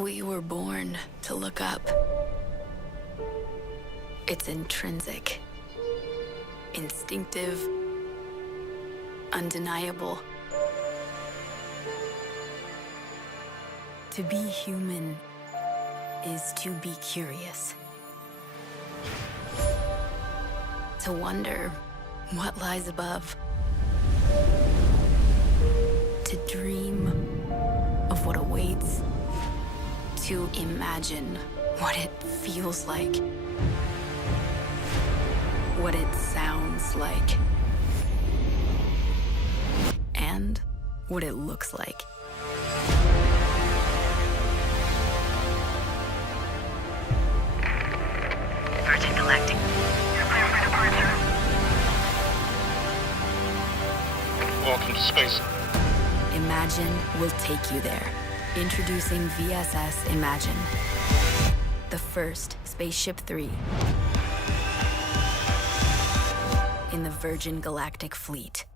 We were born to look up. It's intrinsic, instinctive, undeniable. To be human is to be curious. To wonder what lies above. To dream of what awaits. To imagine what it feels like. What it sounds like. And what it looks like. Virgin Galactic. You're clear for departure. Welcome to space. Imagine will take you there. Introducing VSS Imagine. The first Spaceship III in the Virgin Galactic fleet.